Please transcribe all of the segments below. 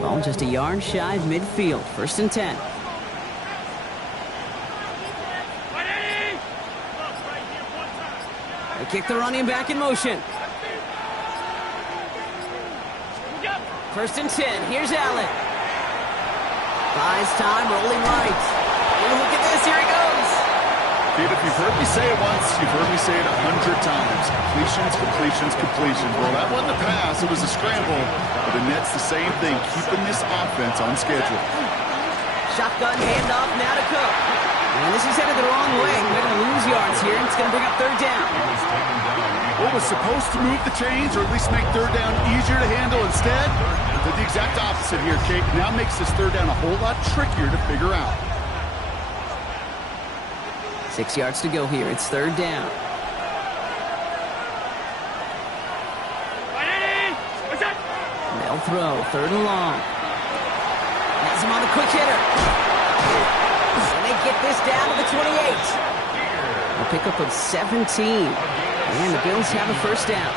Ball just a yard shy of midfield. 1st and 10. They kick the running back in motion. 1st and 10. Here's Allen. Buys time, rolling right. Ooh, look at this. Here he goes. Dude, if you've heard me say it once, you've heard me say it 100 times. Completions, completions, completions. Well, that wasn't a pass. It was a scramble. But the net's the same thing, keeping this offense on schedule. Shotgun handoff now to Cook. And this is headed the wrong way. They're going to lose yards here. It's going to bring up 3rd down. What was supposed to move the chains, or at least make 3rd down easier to handle, instead did the exact opposite here, Kate. Now makes this 3rd down a whole lot trickier to figure out. 6 yards to go here. It's 3rd down. They'll throw. 3rd and long. Has him on a quick hitter. And they get this down to the 28. A pickup of 17. And the Bills have a 1st down.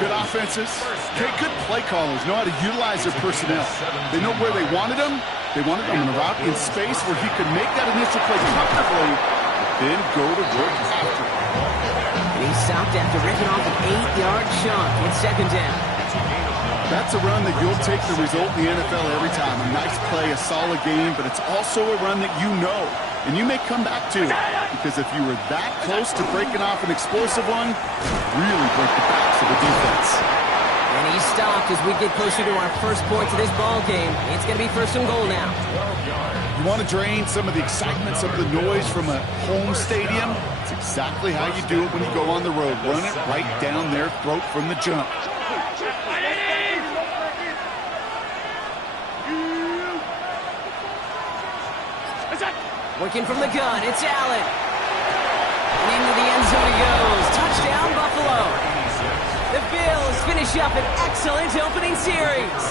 Good offenses. Good play callers know how to utilize their personnel. They know where they wanted them. They wanted him in a route in space where he could make that initial play comfortably, but then go to work after it. And he stopped after ripping off an 8-yard chunk. It's 2nd down. That's a run that you'll take the result in the NFL every time. A nice play, a solid game, but it's also a run that you know, and you may come back to, because if you were that close to breaking off an explosive one, really break the backs of the defense. And he's stopped as we get closer to our first points of this ball game. It's going to be 1st and goal now. You want to drain some of the excitement, some of the noise from a home stadium? It's exactly how you do it when you go on the road. Run it right down their throat from the jump. Working from the gun, it's Allen. And into the end zone he goes. Touchdown, Buffalo. The Bills finish up an excellent opening series.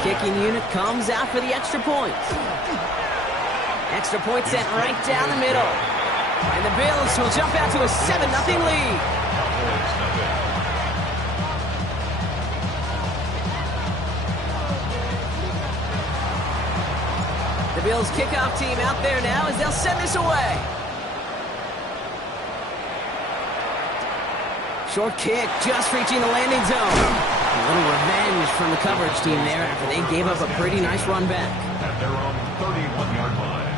Kicking unit comes out for the extra point. Extra point set right down the middle. And the Bills will jump out to a 7-0 lead. The Bills kickoff team out there now as they'll send this away. Short kick, just reaching the landing zone. A little revenge from the coverage team there after they gave up a pretty nice run back. At their own 31-yard line.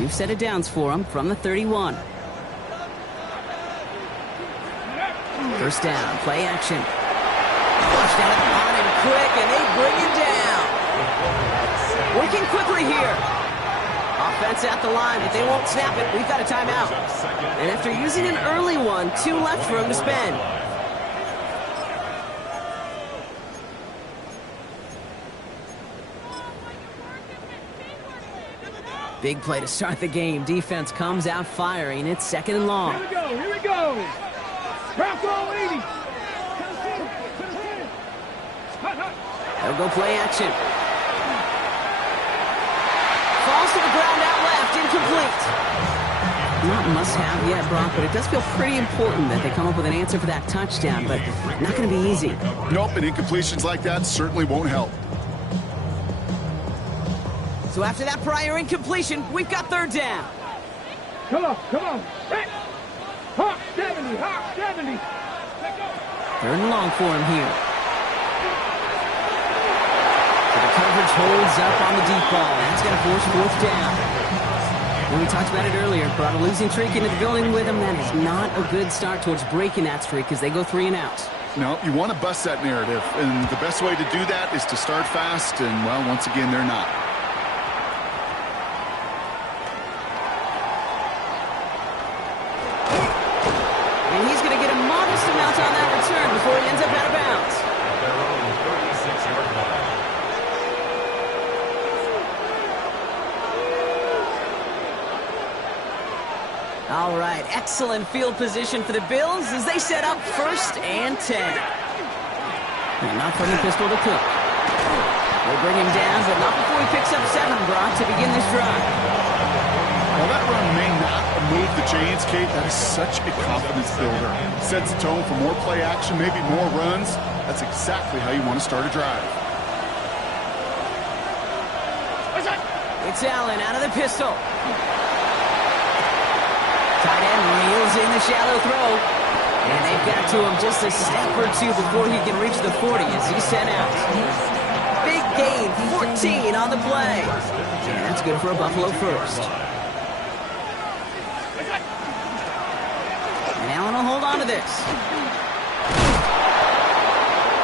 New set of downs for them from the 31. 1st down, play action. Flush down at the line and quick, and they bring it down. Working quickly here. Offense at the line, but they won't snap it. We've got a timeout. And after using an early one, 2 left for him to spend. Big play to start the game. Defense comes out firing. It's 2nd and long. Here we go, here we go. Bronco 80. They'll go play action. Falls to the ground out left, incomplete. Not must-have yet, Brock, but it does feel pretty important that they come up with an answer for that touchdown, but not going to be easy. Nope, and incompletions like that certainly won't help. So after that prior incompletion, we've got 3rd down. Come on, come on. Hey. Hawk 70, Hawk 70. Let's go. 3rd and long for him here. So the coverage holds up on the deep ball. That's going to force 4th down. And we talked about it earlier. Brought a losing streak into the building with him. That is not a good start towards breaking that streak as they go 3 and out. No, you want to bust that narrative, and the best way to do that is to start fast, and, well, once again, they're not. And he's going to get a modest amount on that return before he ends up out of bounds. Their own 36-yard line. All right, excellent field position for the Bills as they set up 1st and 10. And not from the pistol to Cook. They'll bring him down, but not before he picks up 7, Brock, to begin this drive. Well, that run may not move the chains, Kate. That is such a confidence builder. Sets the tone for more play action, maybe more runs. That's exactly how you want to start a drive. It's Allen out of the pistol. Tight end reels in the shallow throw. And they've got to him just a step or 2 before he can reach the 40 as he's sent out. Big gain, 14 on the play. And that's good for a Buffalo first. And Allen will hold on to this.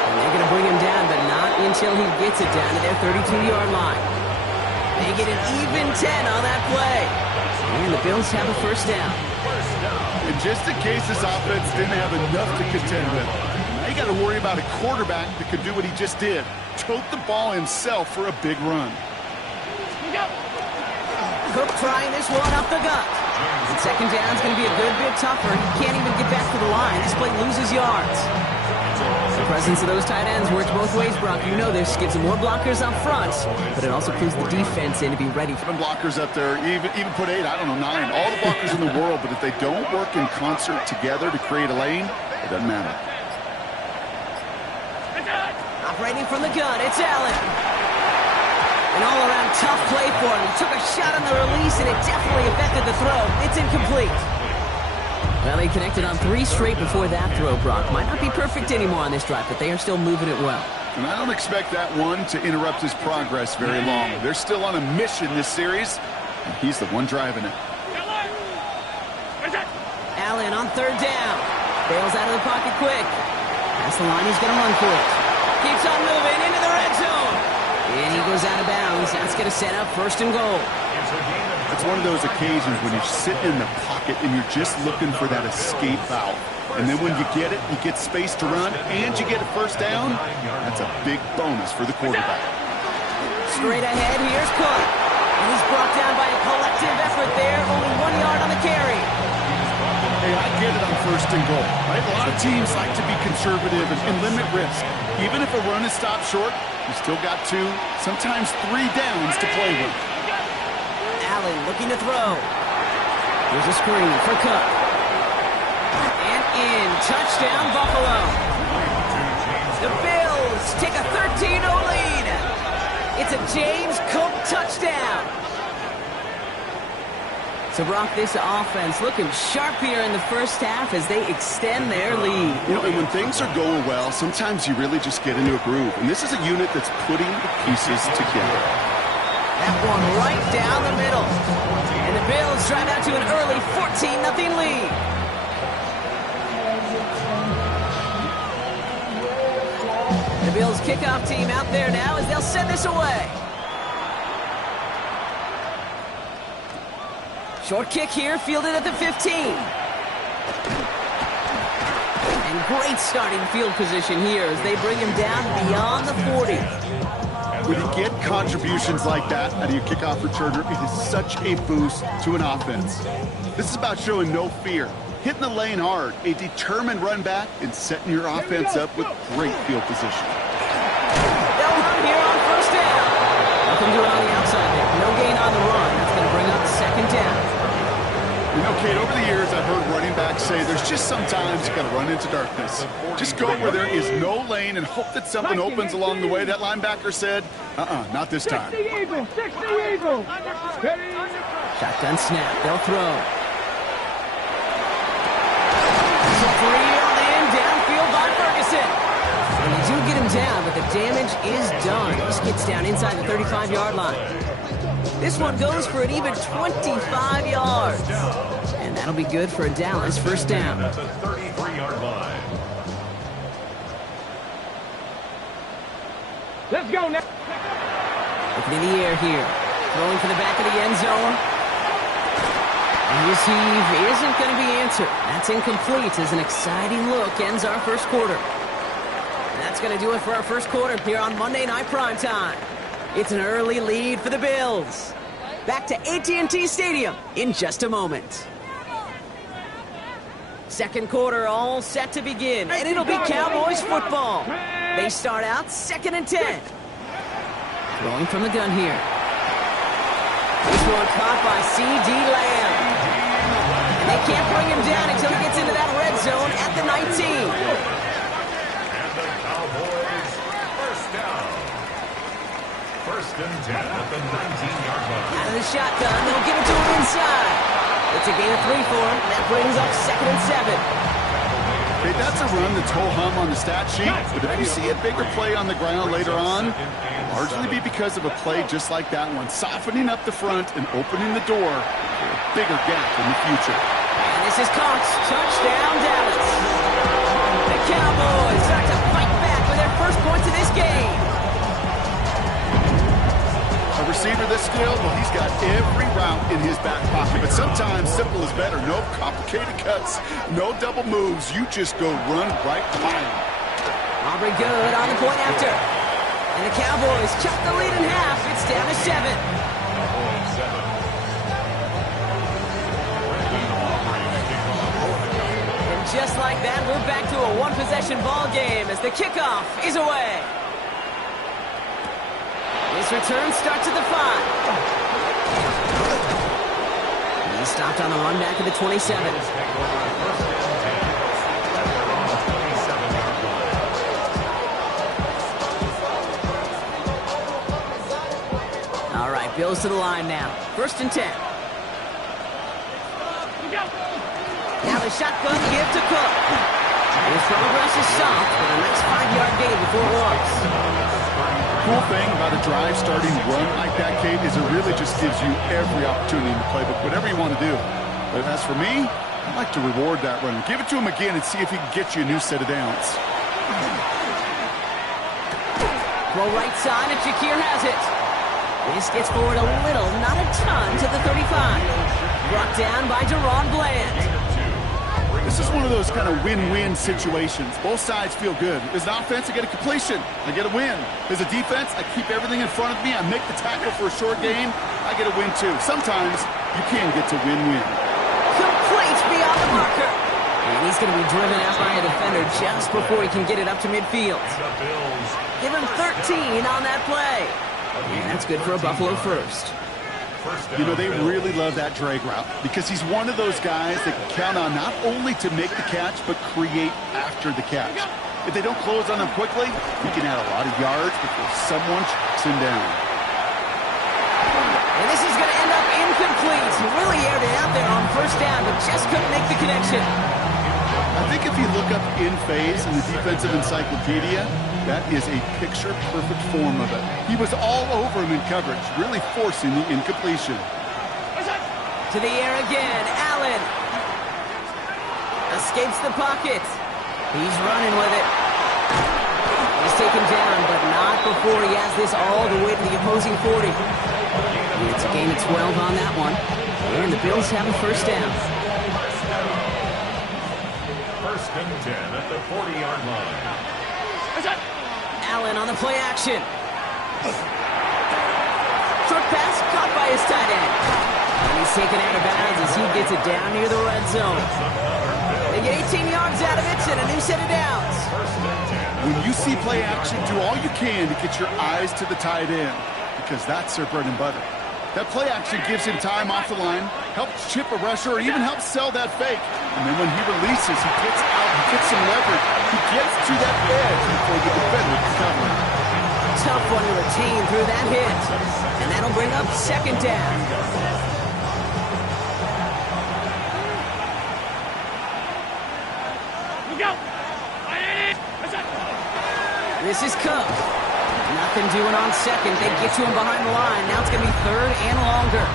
And they're going to bring him down, but not until he gets it down to their 32-yard line. They get an even 10 on that play. And the Bills have a 1st down. And just in case this offense didn't have enough to contend with, now you got to worry about a quarterback that could do what he just did. Tote the ball himself for a big run. Cook trying this one up the gut. And 2nd down is going to be a good bit tougher. He can't even get back to the line. This play loses yards. The presence of those tight ends works both ways, Brock. You know this. Gives them more blockers up front, but it also clues the defense in to be ready for Them blockers up there, even put 8, I don't know, 9. All the blockers in the world, but if they don't work in concert together to create a lane, it doesn't matter. Operating from the gun, it's Allen. An all-around tough play for him. He took a shot on the release, and it definitely affected the throw. It's incomplete. Well, they connected on 3 straight before that throw, Brock. Might not be perfect anymore on this drive, but they are still moving it well. And I don't expect that one to interrupt his progress very long. They're still on a mission this series, and he's the one driving it. Allen on 3rd down. Bails out of the pocket quick. That's the line he's going to run for it. Keeps on moving into the red zone. And he goes out of bounds. That's going to set up 1st and goal. It's one of those occasions when you sit in the pocket and you're just looking for that escape valve. And then when you get it, you get space to run, and you get a 1st down. That's a big bonus for the quarterback. Straight ahead, here's Cook. And he's brought down by a collective effort there. Only 1 yard on the carry. Hey, I get it on 1st and goal, right? A lot of teams like to be conservative and limit risk. Even if a run is stopped short, you still got 2, sometimes 3 downs to play with. Allen looking to throw. Here's a screen for Cook. And in. Touchdown, Buffalo. The Bills take a 13-0 lead. It's a James Cook touchdown. So, Brock, this offense looking sharp here in the 1st half as they extend their lead. You know, and when things are going well, sometimes you really just get into a groove. And this is a unit that's putting the pieces together. That one right down the middle. And the Bills drive out to an early 14-0 lead. The Bills kickoff team out there now as they'll send this away. Short kick here, fielded at the 15. And great starting field position here as they bring him down beyond the 40. When you get contributions like that out of your kickoff returner, it is such a boost to an offense. This is about showing no fear, hitting the lane hard, a determined run back, and setting your offense up with great field position. They'll run here on first down. Nothing doing on the outside there. No gain on the run. That's going to bring up second down. You know, Kate, over the years, I've heard running backs say there's just sometimes you got to run into darkness. Just go where there is no lane and hope that something opens along the way. That linebacker said, not this time. 60 Eagles, 60 Eagles. Shotgun snap. They'll throw. Reeled in downfield by Ferguson. And they do get him down, but the damage is done. Just gets down inside the 35-yard line. This one goes for an even 25 yards. And that'll be good for a Dallas first down. At the 33-yard line. Let's go now. Looking in the air here. Throwing for the back of the end zone. And receive isn't going to be answered. That's incomplete as an exciting look ends our first quarter. And that's going to do it for our first quarter here on Monday Night Primetime. It's an early lead for the Bills. Back to AT&T Stadium in just a moment. Second quarter all set to begin, and it'll be Cowboys football. They start out 2nd and 10. Throwing from the gun here. This one caught by C.D. Lamb. And they can't bring him down until he gets into that red zone at the 19. Cowboys, first down. First and 10 at the 19-yard line. Out of the shotgun, they'll give it to him inside. It's a gain of 3 for him. That brings up 2nd and 7. Hey, that's a run that's ho-hum on the stat sheet, but if you see a bigger play on the ground later on, largely be because of a play just like that one, softening up the front and opening the door for a bigger gap in the future. And this is caught. Touchdown, Dallas. The Cowboys start to fight back with their first points of this game. A receiver this skilled, well, he's got every route in his back pocket, but sometimes simple is better. No complicated cuts, no double moves. You just go run right by him. Aubrey good on the point after. And the Cowboys cut the lead in half. It's down to 7. And just like that, we're back to a one-possession ball game as the kickoff is away. This return starts at the 5. He's stopped on the run back at the 27. All right, Bills to the line now. 1st and 10. Now the shotgun give to Cook. His progress is soft, but a nice 5-yard gain before it walks. Cool thing about a drive starting run like that, Kate, is it really just gives you every opportunity in the playbook, whatever you want to do. But as for me, I like to reward that run. Give it to him again and see if he can get you a new set of downs. Throw right side, and Shakir has it. This gets forward a little, not a ton, to the 35. Brought down by Deron Bland. This is one of those kind of win-win situations. Both sides feel good. As an offense, I get a completion. I get a win. As a defense, I keep everything in front of me. I make the tackle for a short game. I get a win, too. Sometimes you can get to win-win. Complete beyond the marker. And he's going to be driven out by a defender just before he can get it up to midfield. Give him 13 on that play. And that's good for a Buffalo first. You know, they really love that drag route because he's one of those guys that can count on not only to make the catch, but create after the catch. If they don't close on him quickly, he can add a lot of yards before someone tracks him down. And this is going to end up incomplete. He really aired it out there on first down, but just couldn't make the connection. I think if you look up in phase in the defensive encyclopedia, that is a picture-perfect form of it. He was all over him in coverage, really forcing the incompletion. To the air again, Allen. Escapes the pocket. He's running with it. He's taken down, but not before he has this all the way to the opposing 40. It's a gain of 12 on that one. And the Bills have a first down. First and 10 at the 40-yard line. Allen on the play action. Short pass caught by his tight end. And he's taken out of bounds as he gets it down near the red zone. They get 18 yards out of it and a new set of downs. When you see play action, do all you can to get your eyes to the tight end, because that's their bread and butter. That play action gives him time off the line, helps chip a rusher, or even helps sell that fake. And then when he releases, he gets out, he gets some leverage. He gets to that edge before the defender can cover him. Tough one to retain through that hit. And that'll bring up second down. This is Cook. Nothing doing on second. They get to him behind the line. Now it's going to be third and longer.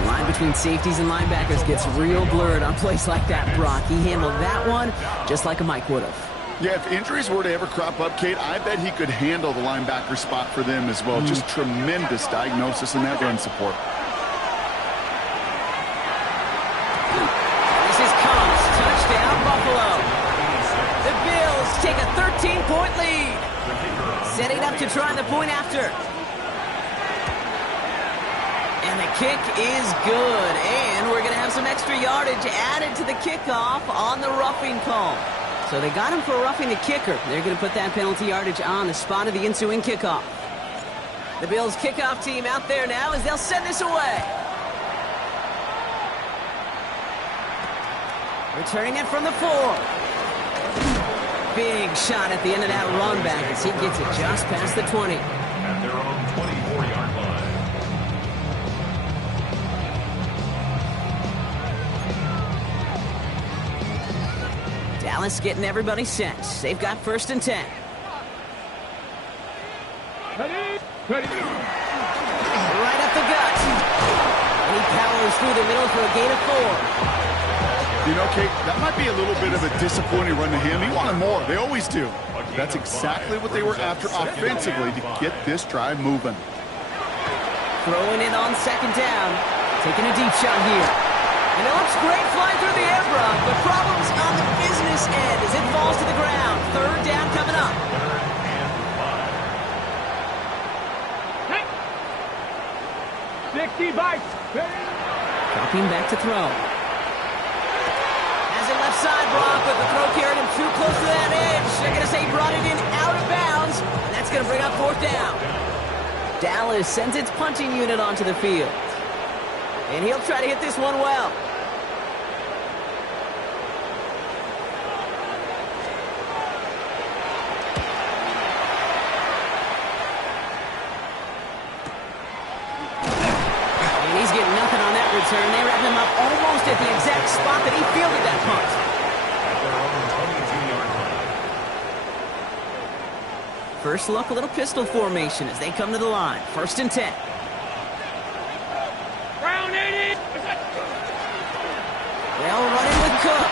The line between safeties and linebackers gets real blurred on plays like that, Brock. He handled that one just like a Mike would have. Yeah, if injuries were to ever crop up, Kate, I bet he could handle the linebacker spot for them as well. Just tremendous diagnosis in that run support. This is Combs. Touchdown, Buffalo. The Bills take a 13-point lead. Setting up to try the point after. And the kick is good. And we're going to have some extra yardage added to the kickoff on the roughing call. So they got him for roughing the kicker. They're going to put that penalty yardage on the spot of the ensuing kickoff. The Bills kickoff team out there now as they'll send this away. Returning it from the 4. Big shot at the end of that run back as he gets it just past the 20. At their own 24-yard line. Dallas getting everybody set. They've got first and 10. Ready? Right up the gut. And he powers through the middle for a gain of 4. You know, Kate, that might be a little bit of a disappointing run to him. He wanted more. They always do. That's exactly what they were after offensively to get this drive moving. Throwing it on second down. Taking a deep shot here. And it looks great flying through the air, Brock. The problem's on the business end as it falls to the ground. Third down coming up. 60 bites. Dropping back to throw. Has it left side, Brock, but the throw carried him too close to that edge. They're going to say he brought it in out of bounds, and that's going to bring up fourth down. Dallas sends its punching unit onto the field. And he'll try to hit this one well. And he's getting nothing on that return. They wrap him up almost at the exact spot that he fielded that punt. First look, a little pistol formation as they come to the line. First and 10. They'll run in with Cook.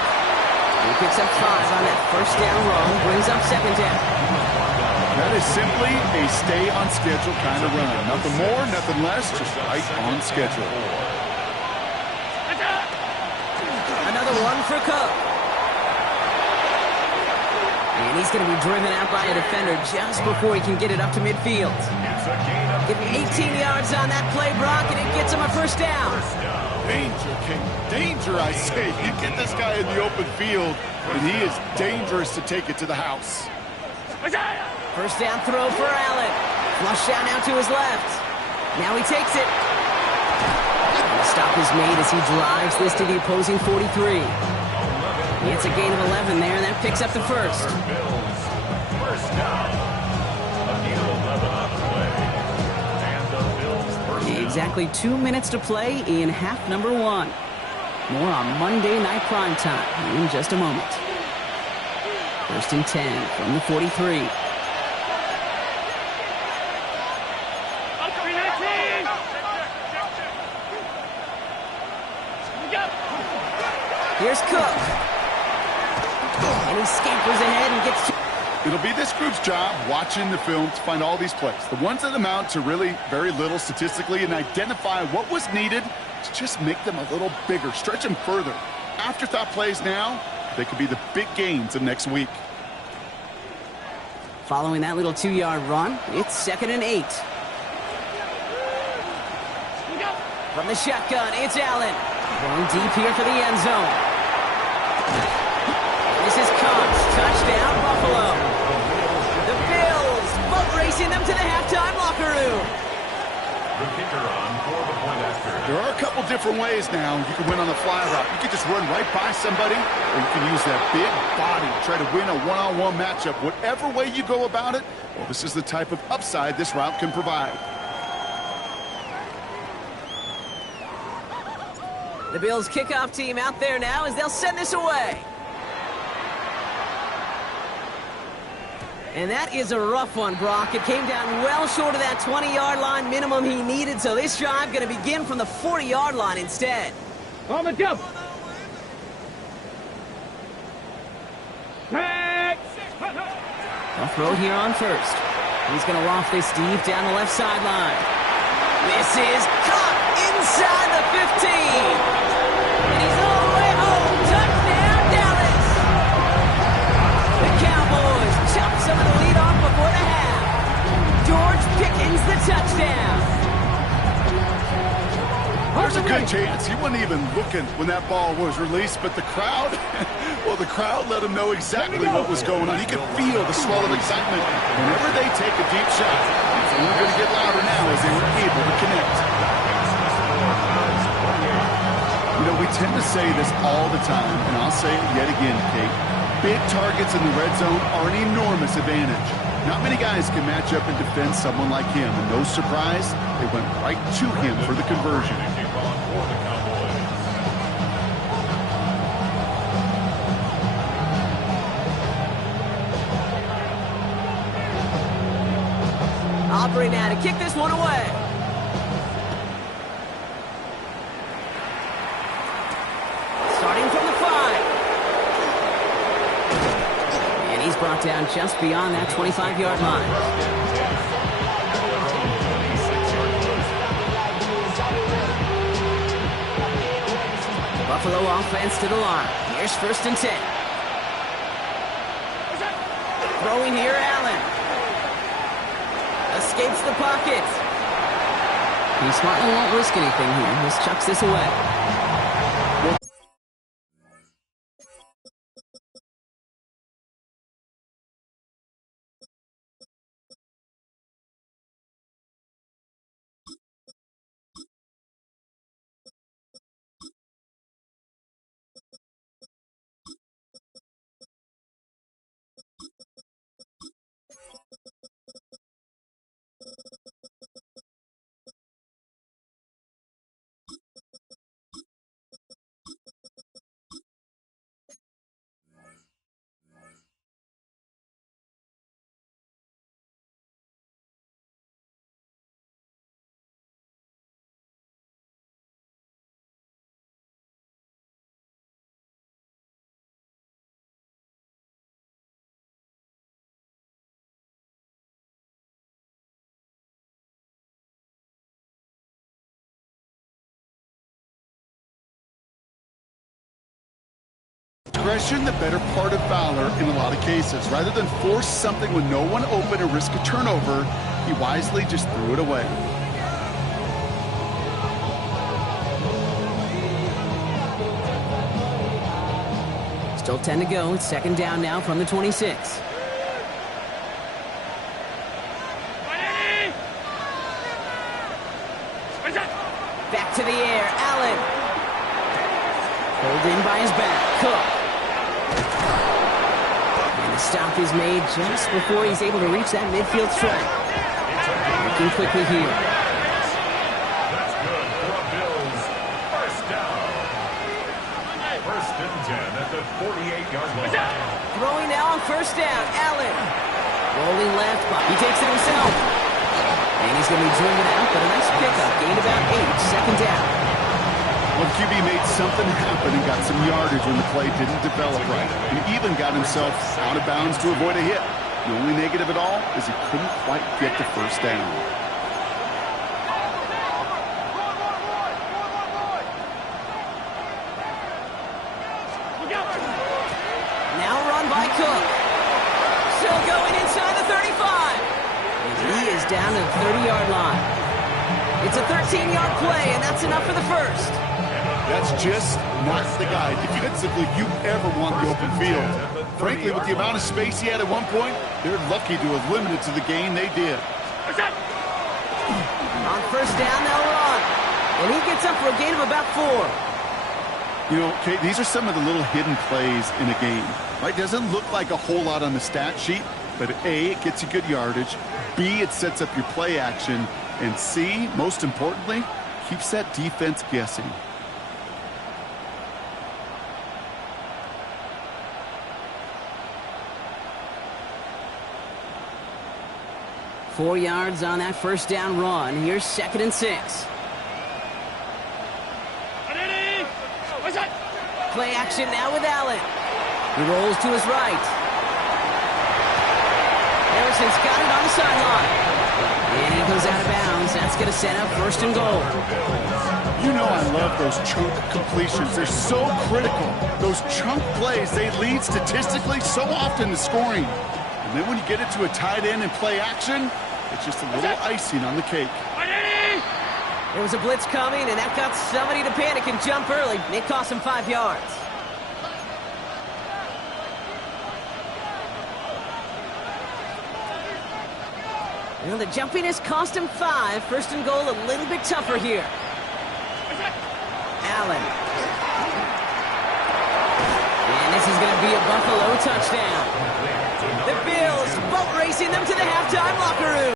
He picks up 5 on that first down run, brings up second down. That is simply a stay-on-schedule kind of run. Nothing more, nothing less, just right on schedule. Another one for Cook. And he's going to be driven out by a defender just before he can get it up to midfield. Give him 18 yards on that play, Brock, and it gets him a first down. Danger, King. Danger, I say. You get this guy in the open field, and he is dangerous to take it to the house. First down throw for Allen. Flush down now to his left. Now he takes it. The stop is made as he drives this to the opposing 43. It's a gain of 11 there, and that picks up the first. First down. Exactly 2 minutes to play in half number 1. More on Monday Night Prime Time in just a moment. First and 10 from the 43. Here's Cook. And he scampers ahead and gets to... It'll be this group's job watching the film to find all these plays. The ones that amount to really very little statistically and identify what was needed to just make them a little bigger, stretch them further. Afterthought plays now, they could be the big gains of next week. Following that little 2-yard run, it's 2nd and 8. From the shotgun, it's Allen. Going deep here for the end zone. This is Cox. Touchdown, Buffalo. The Bills boat racing them to the halftime locker room. The kicker on for the point after. There are a couple different ways now. You can win on the fly route. You can just run right by somebody, or you can use that big body, try to win a one-on-one matchup. Whatever way you go about it, well, this is the type of upside this route can provide. The Bills kickoff team out there now as they'll send this away. And that is a rough one, Brock. It came down well short of that 20-yard line minimum he needed, so this drive going to begin from the 40-yard line instead. On the double. Back. They'll throw it here on first. He's going to loft this deep down the left sideline. This is caught inside the 15. And he's all the way home. Touchdown, Dallas. The Cowboys chop some of the lead off before the half. George Pickens the touchdown. There's a good chance he wasn't even looking when that ball was released, but the crowd, well, the crowd let him know exactly what was going on. He could feel the swell of excitement. Whenever they take a deep shot, it's only going to get louder now as they were able to connect. You know, we tend to say this all the time, and I'll say it yet again, Kate. Big targets in the red zone are an enormous advantage. Not many guys can match up and defend someone like him, and no surprise, they went right to him for the conversion. Aubrey now to kick this one away. Starting from the 5. And he's brought down just beyond that 25-yard line. Buffalo offense to the line. Here's 1st and 10. Throwing here, Allen. Escapes the pocket. He smartly won't risk anything here. Just chucks this away. Discretion, the better part of valor in a lot of cases. Rather than force something with no one open and risk a turnover, he wisely just threw it away. Still 10 to go. It's 2nd down now from the 26. Back to the air, Allen. Pulled in by his back, Cook. And the stop is made just before he's able to reach that midfield strike. Looking quickly here. That's good for the Bills. 1st down. 1st and 10 at the 48-yard line. Throwing now on 1st down, Allen. Rolling left, but he takes it himself. And he's going to be driven out, but a nice pickup. Gained about 8, 2nd down. Well, QB made something happen and got some yardage when the play didn't develop right. He even got himself out of bounds to avoid a hit. The only negative at all is he couldn't quite get to 1st down. Now run by Cook. Still going inside the 30. down to the 30-yard line. It's a 13-yard play, and that's enough for the first. That's just not the guy defensively you ever want the open field. Frankly, with the amount of space he had at one point, they're lucky to have limited to the gain they did. On first down, they'll run. And he gets up for a gain of about 4. You know, Kate, these are some of the little hidden plays in a game. Right? Doesn't look like a whole lot on the stat sheet, but A, it gets you good yardage. B, it sets up your play action. And C, most importantly, keeps that defense guessing. Four yards on that first down run. Here's 2nd and 6. Play action now with Allen. He rolls to his right. Harrison's got it on the sideline. And he goes out of bounds. That's going to set up 1st and goal. You know I love those chunk completions. They're so critical. Those chunk plays, they lead statistically so often to scoring. And then when you get it to a tight end and play action, it's just a little icing on the cake. There was a blitz coming, and that got somebody to panic and jump early. It cost him 5 yards. Well, the jumpiness cost him 5. 1st and goal, a little bit tougher here. Allen. And this is going to be a Buffalo touchdown.